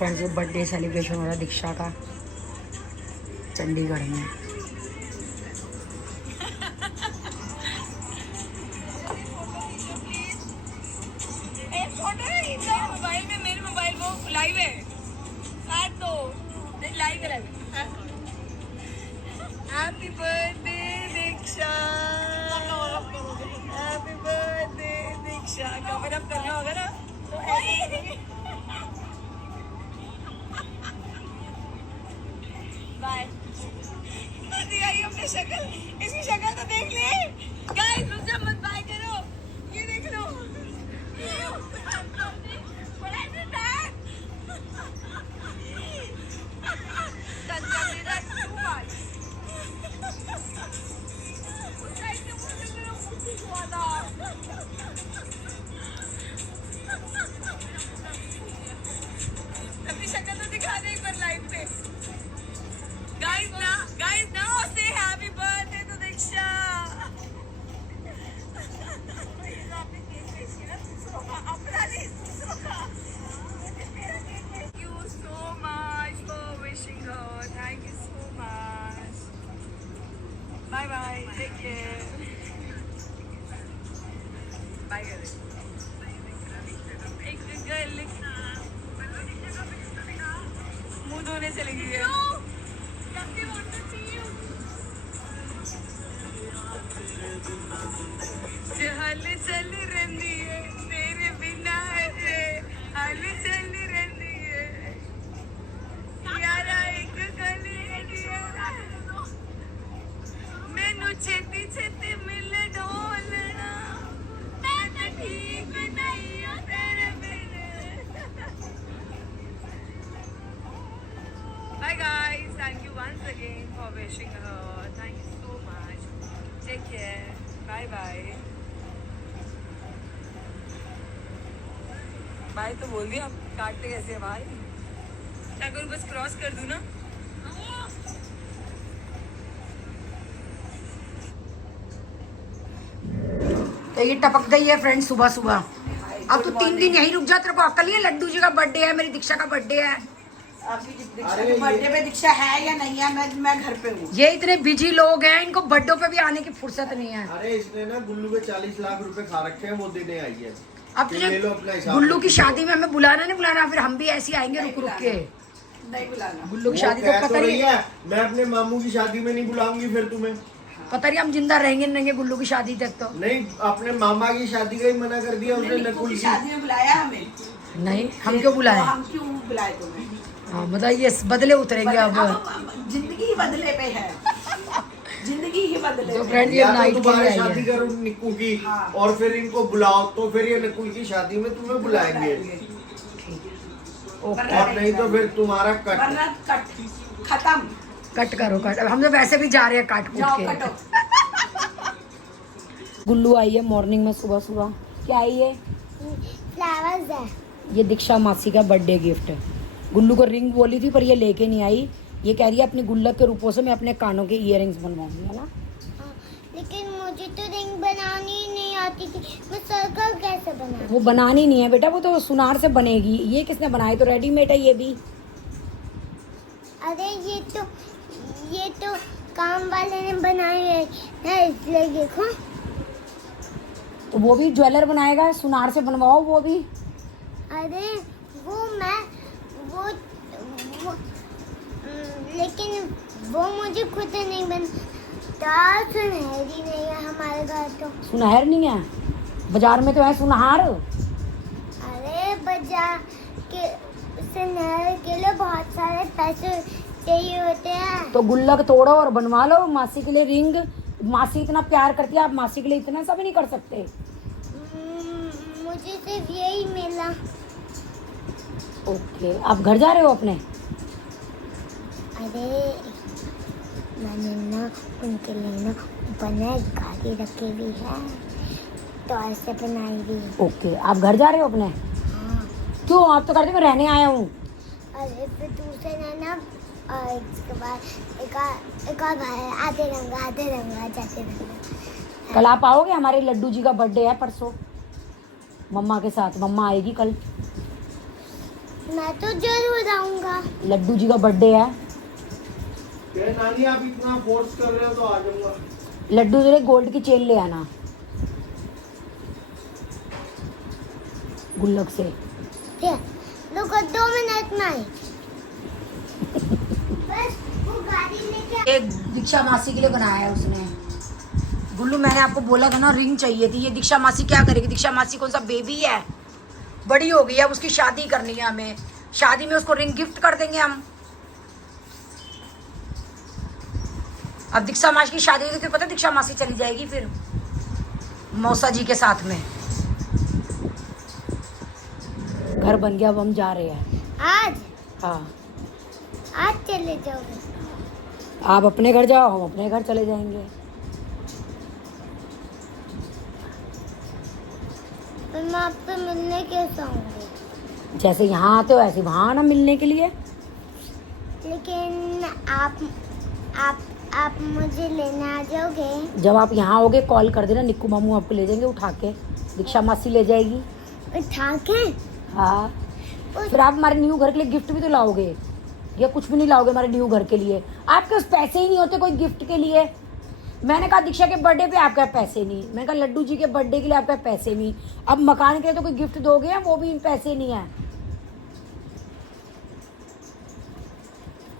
Friends, ये birthday celebration हो रहा है दीक्षा का चंडीगढ़ में। मोबाइल में, मेरे मोबाइल वो लाइव है, तो लाइव है। हैप्पी बर्थडे दीक्षा, हैप्पी बर्थडे दीक्षा। कवर अप करना होगा ना तो बाय। दिखाइए अपनी शक्ल, इसकी शक्ल तो देख ले गाइस। रुक जा, मत बाय करो, ये देख लो। अपनी शक्ल तो दिखा दे एक बार लाइव पे। गाइस नाउ से happy birthday to Diksha. Thank you so much for wishing her. Thank you so much. Bye bye. Take care. Bye guys. एक गर्ल मुंह धोने चली गई है। हल चल रही है तेरे बिना है, हल चल रही है यारा एक गली मैनू छेती छेती मिल ढोलना, मैं तो ठीक नहीं हूँ तेरे बिना। Bye guys, thank you once again for wishing her. Thank you so much. Take care. Bye bye. Bye तो बोल दिया, काटते कैसे हैं भाई? क्या करूँ, बस क्रॉस कर दूँ ना? तो ये टपक गई है फ्रेंड्स सुबह सुबह। अब तो 3 दिन यहीं रुक जा, तेरे को अकल नहीं है? लड्डू जी का बर्थडे है, मेरी दीक्षा का बर्थडे है। बर्थडे पे दीक्षा है या नहीं है? मैं घर पे हूँ। ये इतने बिजी लोग हैं, इनको बर्थडे पे भी आने की फुर्सत नहीं है। अरे इसने ना गुल्लू के 40 लाख रुपए खा रखे हैं, वो देने आई है। अब तुझे गुल्लू की शादी में हमें बुलाना नहीं बुलाना, फिर हम भी ऐसे आएंगे रुक रुक के। नहीं बुलाना। गुल्लू की शादी तो पता नहीं है, मैं अपने मामू की शादी में नहीं बुलाऊंगी फिर तुम्हें। पता नहीं हम जिंदा रहेंगे नहीं गुल्लू की शादी तक तो। नहीं, अपने मामा की शादी का ही मना कर दिया उसने। नकुल की शादी में बुलाया हमें नहीं, हम क्यों बुलाए? हम क्यों बुलाए तुम्हें? हाँ मतलब ये बदले उतरेंगे अब। जिंदगी ही बदले पे है, जिंदगी ही बदले तो पे। फ्रेंड ये नाइट के लिए आई शादी है। करो निक्कू की और फिर इनको बुलाओ, तो फिर ये नकुल की शादी में तुम्हें बुलाएंगे। और नहीं तो फिर तुम्हारा कट खत्म। कट करो कट। अब हम तो वैसे भी जा रहे हैं काट कूट के। गुल्लू आई है मॉर्निंग में सुबह सुबह। क्या आई है? फ्लावर्स है। ये दीक्षा मासी का बर्थडे गिफ्ट है। गुल्लू को रिंग बोली थी पर ये लेके नहीं आई। ये कह रही है अपनी गुल्लक के रूपों से मैं अपने कानों के ईयरिंग्स बनवाऊंगी, है ना? हाँ, लेकिन मुझे तो रिंग बनानी ही नहीं आती थी। मैं सर्कल कैसे बनाऊं? वो बनानी नहीं है बेटा, वो तो सुनार से बनेगी। ये किसने बनाई? तो रेडीमेड है ये भी। अरे ये तो काम वाले ने बनाई है ना, इसलिए देखो। तो वो भी ज्वेलर बनाएगा, सुनार से बनवाओ वो भी। अरे वो लेकिन वो मुझे खुद नहीं बनता। सुनहरी नहीं है हमारे घर तो। सुनहर नहीं है? बाजार में तो है सुनहार। अरे बाजार के सुनहर के लिए बहुत सारे पैसे चाहिए होते हैं। तो गुल्लक तोड़ो और बनवा लो मासी के लिए रिंग। मासी इतना प्यार करती है, आप मासी के लिए इतना सब नहीं कर सकते। मुझे सिर्फ यही मिला। ओके, आप घर जा रहे हो अपने? अरे मैंने ना उनके लिए ना बना गाड़ी रखी हुई है, तो ऐसे बनाई हुई। ओके, आप घर जा रहे हो अपने? हाँ। क्यों? आप तो कहते मैं रहने आया हूँ। अरे फिर दूसरे ना और इसके बाद एक और भाई आधे रंगा जाते रंगा। कल आप आओगे? हमारे लड्डू जी का बर्थडे है परसों, मम्मा के साथ। मम्मा आएगी कल। मैं तो जरूर आऊंगा। लड्डू जी का बर्थडे है। क्या नानी आप इतना फोर्स कर रहे हो तो आ जाऊंगा। लड्डू जी गोल्ड की चेन ले आना गुल्लक से। रुको 2 मिनट में आई। बस वो गाड़ी लेके एक दीक्षा मासी के लिए बनाया है उसने। गुल्लू मैंने आपको बोला था ना रिंग चाहिए थी। ये दीक्षा मासी क्या करेगी? दीक्षा मासी कौन सा बेबी है, बड़ी हो गई है, अब उसकी शादी करनी है। हमें शादी में उसको रिंग गिफ्ट कर देंगे हम। अब दीक्षा मासी की शादी है तो पता है दीक्षा मासी चली जाएगी फिर मौसा जी के साथ में। घर बन गया, अब हम जा रहे हैं आज हाँ। आज चले जाओगे? आप अपने घर जाओ, हम अपने घर चले जाएंगे। फिर मैं आपसे मिलने कैसे आऊंगी? जैसे यहाँ आते हो ऐसे वहाँ आना मिलने के लिए। लेकिन आप मुझे लेने आ जाओगे? जब आप यहाँ आओगे कॉल कर देना, निक्कू मामू आपको ले जाएंगे उठा के। दीक्षा मासी ले जाएगी। उठा के? हाँ। फिर आप हमारे न्यू घर के लिए गिफ्ट भी तो लाओगे, या कुछ भी नहीं लाओगे हमारे न्यू घर के लिए? आपके पास पैसे ही नहीं होते कोई गिफ्ट के लिए। मैंने कहा दीक्षा के बर्थडे पे आपके पास पैसे नहीं, मैंने कहा लड्डू जी के बर्थडे के लिए आपके पास पैसे नहीं, अब मकान के लिए तो कोई गिफ्ट दोगे, वो भी पैसे नहीं है।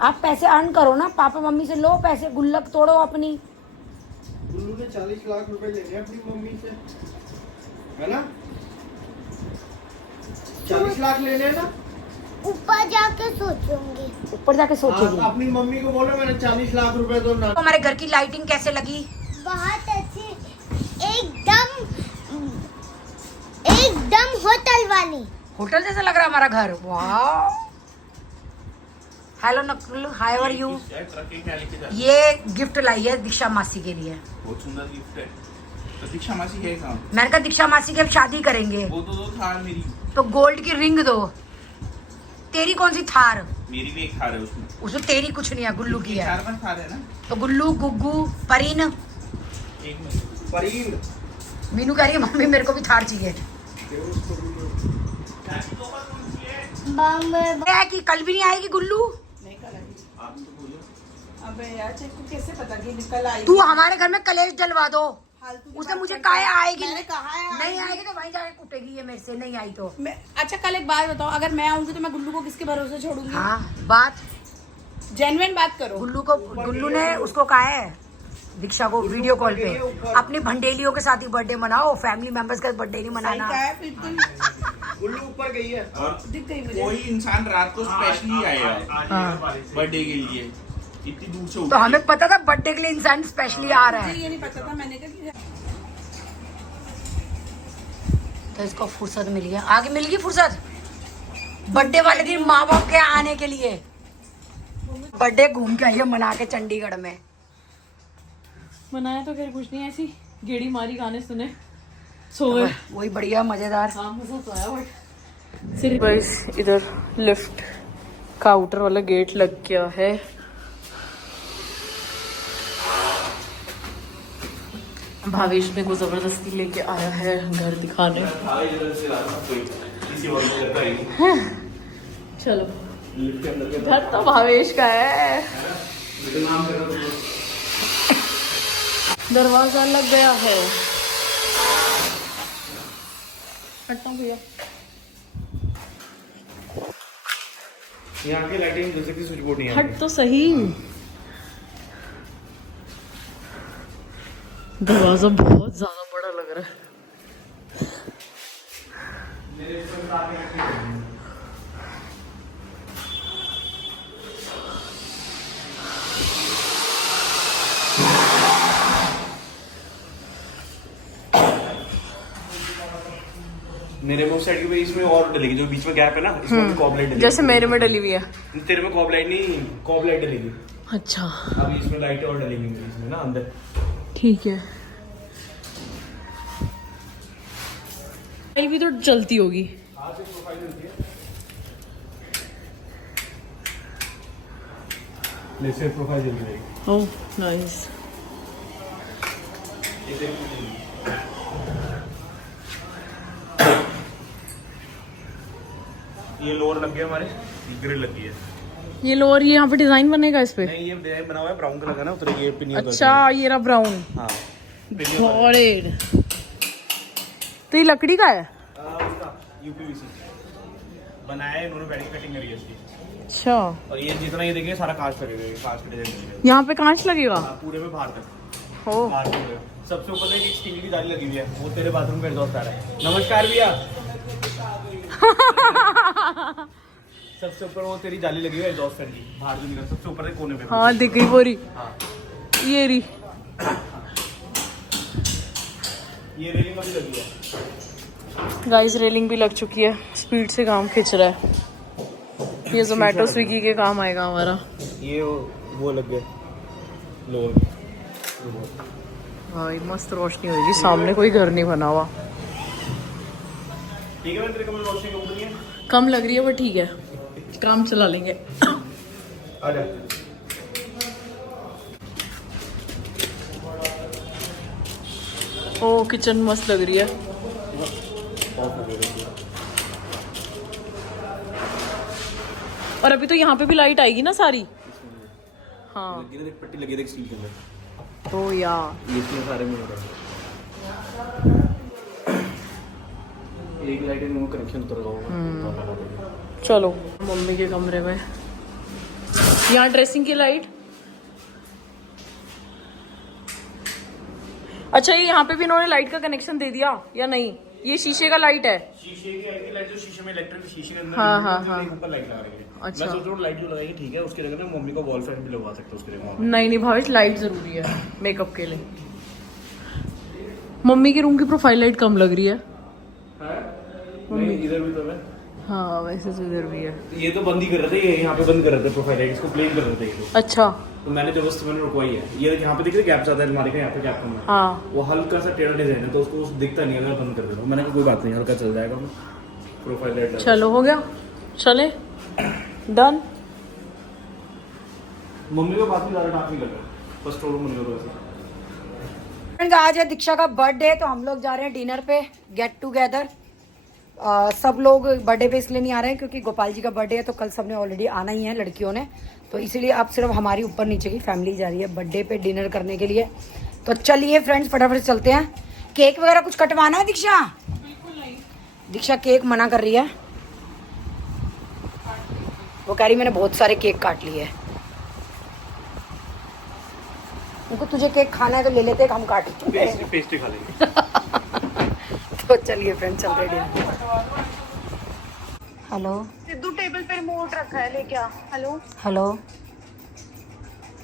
आप पैसे अर्न करो ना, पापा मम्मी से लो पैसे, गुल्लक तोड़ो अपनी। गुल्लू ने 40 लाख रुपए लेने हैं अपनी मम्मी से, है ना? 40 लाख लेने हैं ना? ऊपर जाके सोचूंगी। ऊपर जाके सोचेगी। आप अपनी मम्मी को बोलो मैंने 40 लाख रुपए दो ना। हमारे घर की लाइटिंग कैसे लगी? बहुत अच्छी, एकदम होटल वाली। होटल जैसा लग रहा है हमारा घर। वाह। Hello Nakul, hi are you? ये गिफ्ट लाई है दीक्षा मासी के लिए। बहुत सुंदर गिफ्ट है। तो दीक्षा मासी है कहाँ? मैंने कहा दीक्षा मासी की अब शादी करेंगे वो तो दो थार मेरी। तो गोल्ड की रिंग दो। तेरी कौन सी थार? मेरी भी एक थार है उसमें। उसमें तेरी कुछ नहीं है, गुल्लू की है। 4-5 थार है ना। तो गुल्लू, गुग्गू, परीन, एक मिनट। परीन मीनू कह रही है मम्मी मेरे को भी थार चाहिए। है कि कल भी नहीं आएगी गुल्लू? नहीं कल आएगी। आप तो बोलो। अबे यार तेरे को कैसे पता कि निकल आई? तू हमारे घर में कलेश डलवा दो। फालतू की उसने बात मुझे करता कहा है है। आएगी मैंने कहा है नहीं आएगी तो वहीं जाके कुटेगी ये मेरे से, नहीं आई तो। अच्छा कल एक बात बताओ, अगर मैं आऊंगी तो मैं गुल्लू को किसके भरोसे छोड़ूंगी? हाँ बात जेन्युइन बात करो। गुल्लू ने उसको कहा है दीक्षा को वीडियो कॉल पे अपनी भंडेलियों के साथ ही बर्थडे मनाओ, फैमिली मेंबर्स का बर्थडे नहीं सही मनाना। कहा है बिल्कुल। गुल्लू ऊपर गई है। और दिख गई मुझे। कोई इंसान रात को स्पेशली आया बर्थडे के लिए, इतनी दूर से तो हमें पता था बर्थडे के लिए इंसान स्पेशली आ रहा मुझे है। ये नहीं पता था, मैंने कहा कि तो इसको फुर्सत मिल गया, आगे मिल गई फुर्सत बर्थडे वाले दिन माँ बाप के आने के लिए। बर्थडे घूम के आई है मना के चंडीगढ़ में। मनाया तो खैर कुछ नहीं, ऐसी गेड़ी मारी, गाने सुने, सो गए। वही बढ़िया मजेदार। हाँ मजा तो आया बट सिर्फ बस इधर लिफ्ट का आउटर वाला गेट लग गया है। भावेश मेरे को जबरदस्ती लेके आया है घर दिखाने। हाँ, चलो घर तो भावेश का है। दरवाजा लग गया है। हटता हूँ भैया। यहाँ की लाइटिंग जैसे कि स्विच बोर्ड नहीं है। हट तो सही। दरवाजा बहुत ज्यादा बड़ा लग रहा है। मेरे में उस साइड की इसमें और डलेगी, जो बीच में गैप है ना इसमें भी कॉब लाइट डलेगी। जैसे मेरे में डली हुई है। तेरे में कॉब लाइट नहीं, कॉब लाइट डलेगी। अच्छा अभी इसमें लाइट और डलेगी इसमें ना अंदर। ठीक है, भी तो चलती होगी। जैसे प्रोफाइल जल जाएगी। Oh nice. ये लोअर लग गया हमारे, ग्रिल लग गई है। ये लोअर, ये यहाँ पे डिजाइन बनेगा इस पे? नहीं, ये डिजाइन बना हुआ है ब्राउन कलर का ना, उतर ये पिनियन। अच्छा, ये रहा ब्राउन। हाँ तो ये लकड़ी का है? उसका यूपीवीसी बनाया है इन्होंने, बैठ के कटिंग करी है इसकी। अच्छा, और ये जितना ये देखिए सारा कांच लगेगा, कांच का डिजाइन यहाँ पे कांच लगेगा? पूरे में बाहर तक। हो, बाहर पूरे सबसे ऊपर एक स्टील की जाली लगी हुई है, वो तेरे बाथरूम का एग्जॉस्ट आ रहा है। नमस्कार भैया। सबसे ऊपर वो तेरी जाली लगी हुई है एग्जॉस्ट फैन की, बाहर जो निकल सबसे ऊपर कोने पे। हाँ दिख गई पूरी। हाँ। ये रही, ये रेलिंग अभी लगी है गाइस, रेलिंग भी लग चुकी है। स्पीड से काम खिंच रहा है। ये जोमेटो स्विगी के काम आएगा हमारा। ये वो लग गया लोअर। भाई मस्त रोशनी होगी, सामने कोई घर नहीं बना हुआ। ठीक है, मैं तेरे कमरे में रोशनी कम नहीं है, कम लग रही है पर ठीक है, काम चला लेंगे। आ जा। ओ, किचन मस्त लग रही है। और अभी तो यहाँ पे भी लाइट आएगी ना सारी। हाँ पट्टी लगी है स्टील के अंदर, तो यार ये इसमें सारे में होगा। एक लाइट में कनेक्शन उतर होगा। चलो मम्मी के कमरे में, यहाँ ड्रेसिंग की लाइट। अच्छा, ये यहाँ पे भी इन्होंने लाइट का कनेक्शन दे दिया या नहीं? ये शीशे का लाइट है? शीशे की आएगी लाइट, जो शीशे में इलेक्ट्रिक शीशे के अंदर हाँ, हाँ, हाँ। ऊपर लाइट लगा रही है। अच्छा। मैं सोच रहा हूँ लाइट जो लगाएगी ठीक है, उसके जगह ना मम्मी को वॉल फैन भी लगवा सकते हो उसके लिए। नहीं नहीं भावेश, लाइट जरूरी है मेकअप के लिए। मम्मी के रूम की प्रोफाइल लाइट कम लग रही है। मम्मी इधर भी तो है। हाँ वैसे तो इधर भी है। ये तो बंद ही कर रहे थे, ये यहाँ पे बंद कर रहे थे प्रोफाइल लाइट, इसको प्लेन कर रहे थे ये अच्छा, तो मैंने जबरदस्ती मैंने रुकवाई है। ये यहाँ पे देखिए गैप ज्यादा है अलमारी का, यहाँ पे गैप कम है। हाँ वो हल्का सा टेढ़ा डिजाइन है तो उसको दिखता नहीं अगर बंद कर देता। मैंने कहा कोई बात नहीं, हल्का चल जाएगा प्रोफाइल लाइट। चलो हो गया, चले डन। मम्मी को बात भी ज्यादा डांट नहीं लगा, बस स्टोर रूम बंद करो ऐसे। फ्रेंड्स, आज है दीक्षा का बर्थडे, तो हम लोग जा रहे हैं डिनर पे, गेट टुगेदर। सब लोग बर्थडे पे इसलिए नहीं आ रहे हैं क्योंकि गोपाल जी का बर्थडे है, तो कल सबने ऑलरेडी आना ही है लड़कियों ने, तो इसीलिए अब सिर्फ हमारी ऊपर नीचे की फैमिली जा रही है बर्थडे पे डिनर करने के लिए। तो चलिए फ्रेंड्स, फटाफट से चलते हैं। केक वगैरह कुछ कटवाना है दीक्षा? दीक्षा केक मना कर रही है, वो कह रही मैंने बहुत सारे केक काट लिए। उनको तुझे केक खाना है तो ले लेते, हम काट पेस्ट्री खा लेंगे। तो चलिए फ्रेंड्स, चलते हैं। हेलो सिद्धू टेबल पे रिमोट रखा है, लेके आ। हेलो हेलो,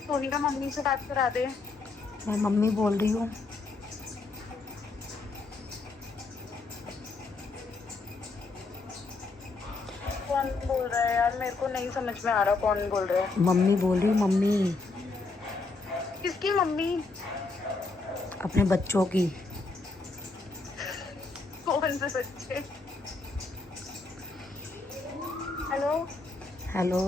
सोनी का मम्मी से बात करा दे। मैं मम्मी बोल रही हूँ। कौन बोल रहा है यार, मेरे को नहीं समझ में आ रहा कौन बोल रहा है। मम्मी बोल रही हूँ, मम्मी किसकी मम्मी? अपने बच्चों की। कौन से बच्चे? हेलो हेलो,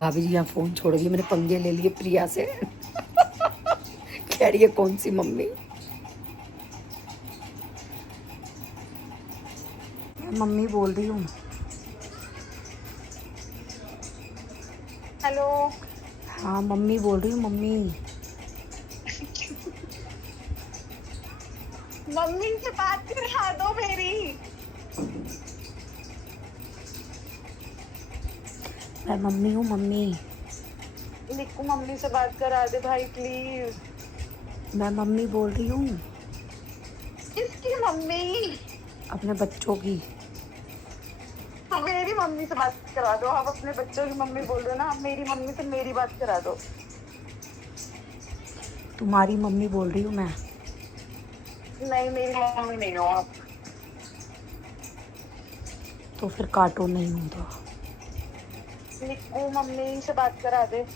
भाभी जी यहाँ फोन छोड़ दिए, मैंने पंगे ले लिए प्रिया से। कह रही है कौन सी मम्मी? मम्मी बोल रही हूँ। हेलो हाँ मम्मी बोल रही हूँ, मम्मी। मम्मी से बात करा दो मेरी। मैं मम्मी हूँ, मम्मी। निक्कू मम्मी से बात करा दे भाई प्लीज। मैं मम्मी बोल रही हूँ, किसकी मम्मी? अपने बच्चों की। मेरी मम्मी से बात करा दो। आप अपने बच्चों की मम्मी बोल रहे हो ना, मेरी मम्मी से मेरी बात करा दो। तुम्हारी मम्मी बोल रही हूँ मैं। नहीं, मेरी मम्मी नहीं हो आप। तो फिर काटो, नहीं हूँ तो। निक्कू मम्मी से बात करा दे।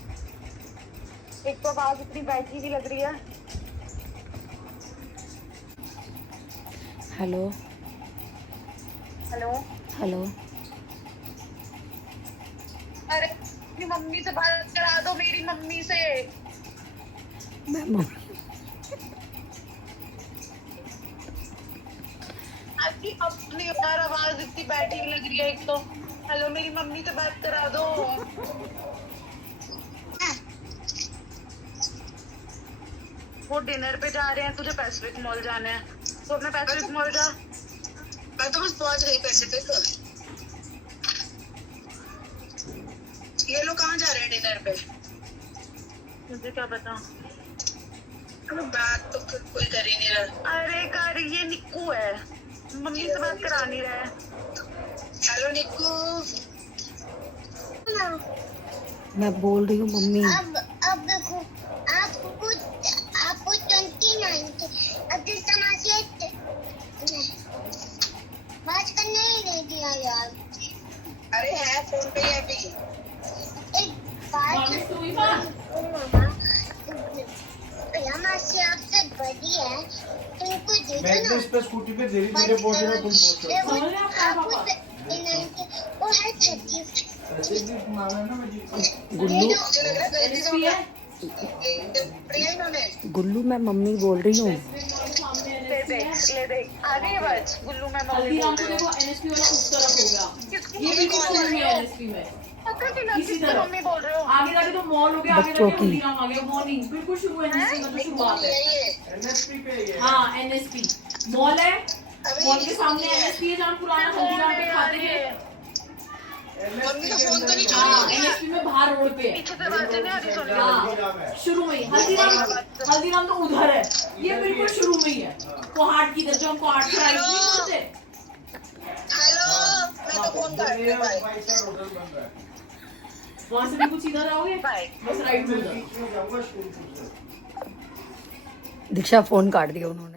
एक तो आवाज इतनी बैठी भी लग रही है। हेलो हेलो हेलो, अरे अपनी मम्मी से बात करा दो, मेरी मम्मी से। मैं मम्मी कि अपनी यार आवाज इतनी बैठी लग रही है। एक तो हेलो, मेरी मम्मी से बात करा दो। वो डिनर पे जा रहे हैं, तुझे पैसिफिक मॉल जाना है, तो अपने पैसिफिक मॉल जा। मैं तो बस पहुंच गई पैसिफिक। ये लोग कहाँ जा रहे हैं डिनर पे? मुझे क्या पता। बात तो कोई कर ही नहीं रहा। अरे कर, ये निक्कू है, मम्मी से बात करा नहीं रहा है। हेलो निक्कू। मैं बोल रही हूँ मम्मी। अब देखो आपको 29 के अब जिस तरह से बात करने ही नहीं दिया यार। अरे है फोन पे ही अभी। एक बात मामा से आपसे बड़ी है, तुमको दे मैं दो तो ना। इस पे स्कूटी पे धीरे धीरे पहुंच रहा हूँ, तुम पहुंचो। वो है 30। गुल्लू मैं मम्मी बोल रही हूँ। ले देख आ गई आवाज। गुल्लू मैं मम्मी बोल रही हूँ। एनएसपी वाला उस तरफ हो गया, किसकी ये मम्मी बिल्कुल बोल शुरू रही में हो? एनएसपी में पता नहीं इसी किसकी तरह। मम्मी बोल रहे हो? आगे जाके तो मॉल हो गया, आगे बच्चों जाके की। हल्दीराम आ गया, मॉर्निंग बिल्कुल शुरू एनएसपी में तो शुरुआत है। एनएसपी पे ही है। हाँ एनएसपी मॉल है, मॉल के सामने एनएसपी है जहाँ पुराना हल्दीराम पे खाते हैं। मम्मी का फोन तो नहीं हाँ एनएसपी में बाहर रोड पे है। पीछे से बातें नहीं आ रही सुन। हाँ शुरू में ही हल्दीराम तो उधर है, ये बिल्कुल शुरू में ही है। कोहाट की तरफ, जो हम कोहाट से राइट नहीं बोलते। हेलो, मैं तो फोन कर रही हूँ भाई। फाइव-स्टार होटल बन रहा है। वहाँ से भी कुछ इधर आओगे, बाय। बस राइट में उधर। बीच में जाऊंगा स्कूल से। दीक्षा फोन काट दिया उन्होंने।